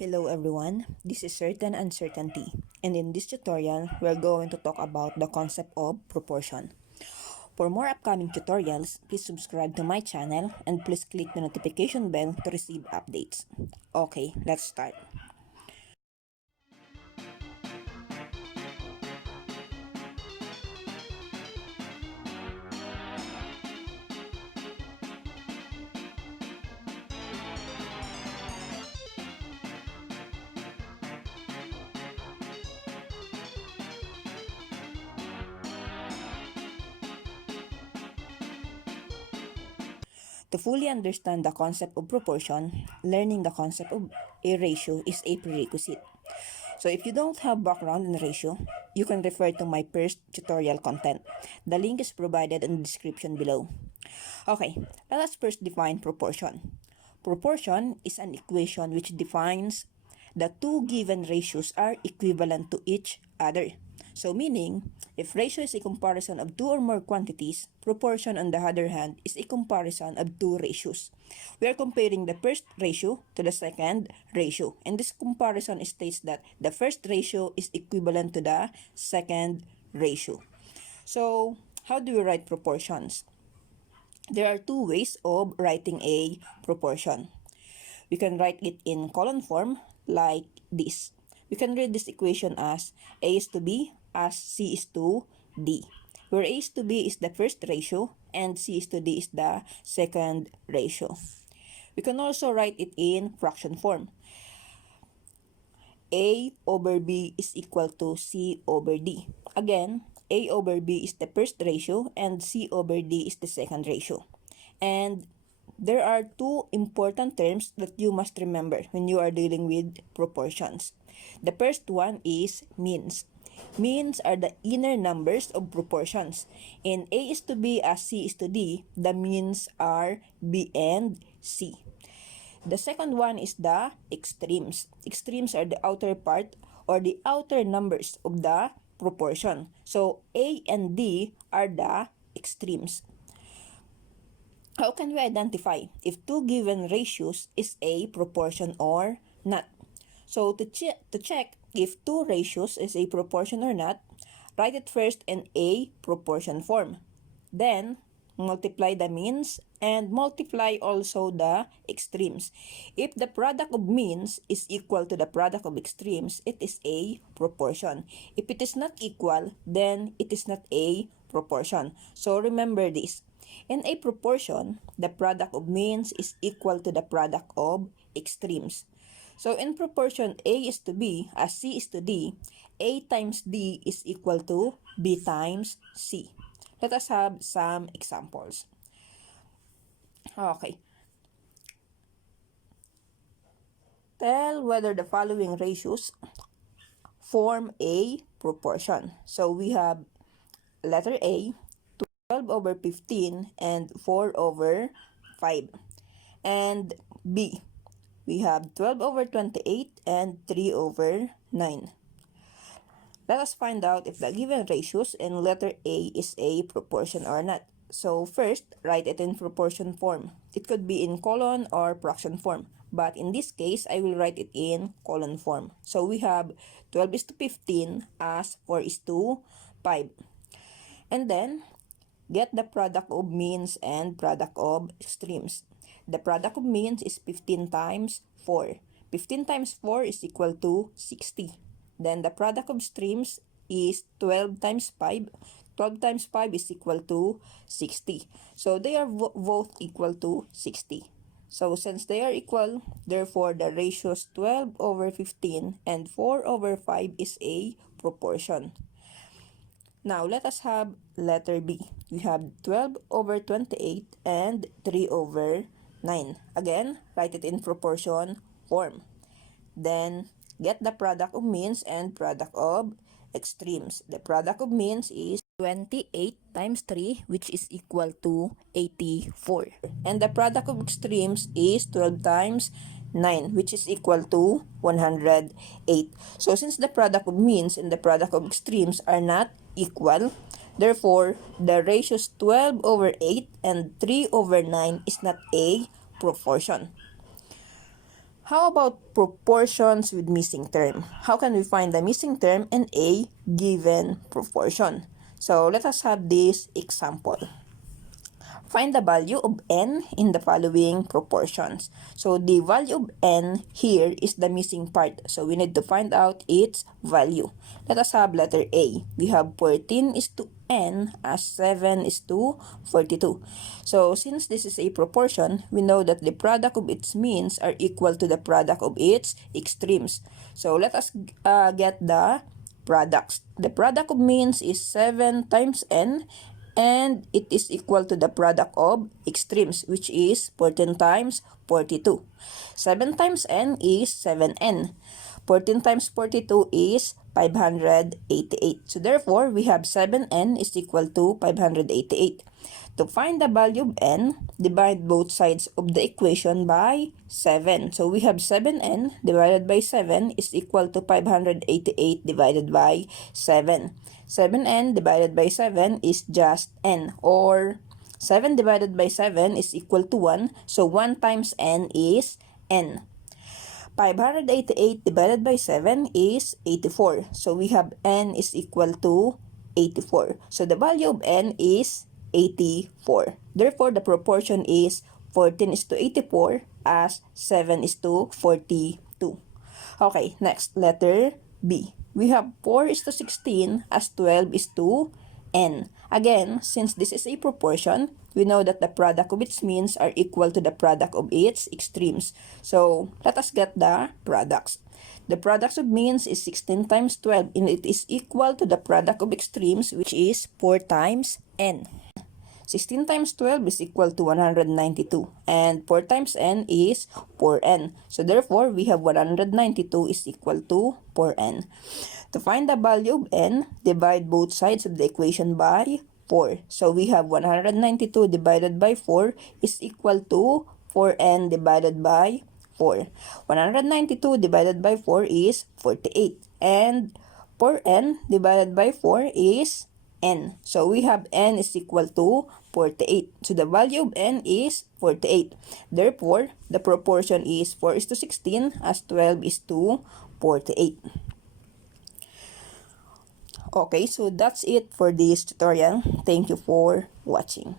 Hello everyone, this is Certain Uncertainty, and in this tutorial, we're going to talk about the concept of proportion. For more upcoming tutorials, please subscribe to my channel and please click the notification bell to receive updates. Okay, let's start. To fully understand the concept of proportion, learning the concept of a ratio is a prerequisite. So if you don't have background in ratio, you can refer to my first tutorial content. The link is provided in the description below. Okay, let us first define proportion. Proportion is an equation which defines the two given ratios are equivalent to each other. So meaning, if ratio is a comparison of two or more quantities, proportion on the other hand is a comparison of two ratios. We are comparing the first ratio to the second ratio. And this comparison states that the first ratio is equivalent to the second ratio. So, how do we write proportions? There are two ways of writing a proportion. We can write it in column form like this. We can read this equation as A is to B as C is to D, where A is to B is the first ratio and C is to D is the second ratio. We can also write it in fraction form. A over B is equal to C over D. Again, A over B is the first ratio and C over D is the second ratio. And there are two important terms that you must remember when you are dealing with proportions. The first one is means. Means are the inner numbers of proportions. In A is to B as C is to D, the means are B and C. The second one is the extremes. Extremes are the outer part or the outer numbers of the proportion. So A and D are the extremes. How can we identify if two given ratios is a proportion or not? So to check if two ratios is a proportion or not, write it first in a proportion form. Then, multiply the means and multiply also the extremes. If the product of means is equal to the product of extremes, it is a proportion. If it is not equal, then it is not a proportion. So remember this. In a proportion, the product of means is equal to the product of extremes. So in proportion A is to B as C is to D, A times D is equal to B times C. Let us have some examples. Okay. Tell whether the following ratios form a proportion. So we have letter A, 12 over 15 and 4 over 5. And B, we have 12 over 28 and 3 over 9. Let us find out if the given ratios in letter A is a proportion or not. So first, write it in proportion form. It could be in column or fraction form. But in this case, I will write it in column form. So we have 12 is to 15 as 4 is to 5. And then, get the product of means and product of extremes. The product of means is 15 times 4. 15 times 4 is equal to 60. Then the product of extremes is 12 times 5. 12 times 5 is equal to 60. So they are both equal to 60. So since they are equal, therefore the ratios 12 over 15 and 4 over 5 is a proportion. Now, let us have letter B. We have 12 over 28 and 3 over 9. Again, write it in proportion form. Then, get the product of means and product of extremes. The product of means is 28 times 3, which is equal to 84. And the product of extremes is 12 times 9, which is equal to 108. So since the product of means and the product of extremes are not equal, therefore, the ratios 12 over 8 and 3 over 9 is not a proportion. How about proportions with missing term? How can we find the missing term in a given proportion? So let us have this example. Find the value of n in the following proportions. So the value of n here is the missing part. So we need to find out its value. Let us have letter A. We have 14 is to n as 7 is to 42. So since this is a proportion, we know that the product of its means are equal to the product of its extremes. So let us get the products. The product of means is 7 times n, and it is equal to the product of extremes, which is 14 times 42. 7 times n is 7n. 14 times 42 is 588. So therefore, we have 7n is equal to 588. To find the value of n, divide both sides of the equation by 7. So we have 7n divided by 7 is equal to 588 divided by 7. 7n divided by 7 is just n, or 7 divided by 7 is equal to 1. So 1 times n is n. 588 divided by 7 is 84. So we have n is equal to 84. So the value of n is 84. Therefore, the proportion is 14 is to 84 as 7 is to 42. Okay, next, letter B. We have 4 is to 16 as 12 is to n. Again, since this is a proportion, we know that the product of its means are equal to the product of its extremes. So, let us get the products. The products of means is 16 times 12, and it is equal to the product of extremes, which is 4 times n. 16 times 12 is equal to 192, and 4 times n is 4n. So therefore, we have 192 is equal to 4n. To find the value of n, divide both sides of the equation by 4. So we have 192 divided by 4 is equal to 4n divided by 4. 192 divided by 4 is 48, and 4n divided by 4 is n. So we have n is equal to 48. So the value of n is 48. Therefore, the proportion is 4 is to 16 as 12 is to 48. Okay, so that's it for this tutorial. Thank you for watching.